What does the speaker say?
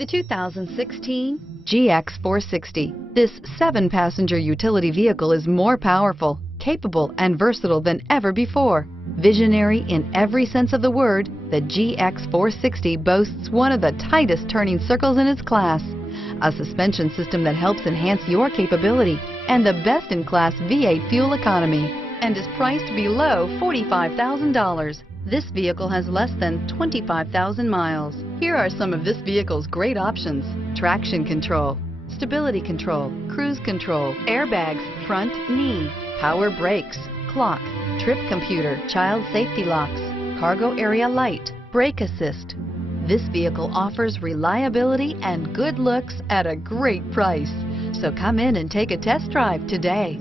The 2016 GX 460. This 7-passenger utility vehicle is more powerful, capable, and versatile than ever before. Visionary in every sense of the word, the GX 460 boasts one of the tightest turning circles in its class, a suspension system that helps enhance your capability, and the best-in-class V8 fuel economy, and is priced below $45,000. This vehicle has less than 25,000 miles. Here are some of this vehicle's great options: traction control, stability control, cruise control, airbags, front knee, power brakes, clock, trip computer, child safety locks, cargo area light, brake assist. This vehicle offers reliability and good looks at a great price. So come in and take a test drive today.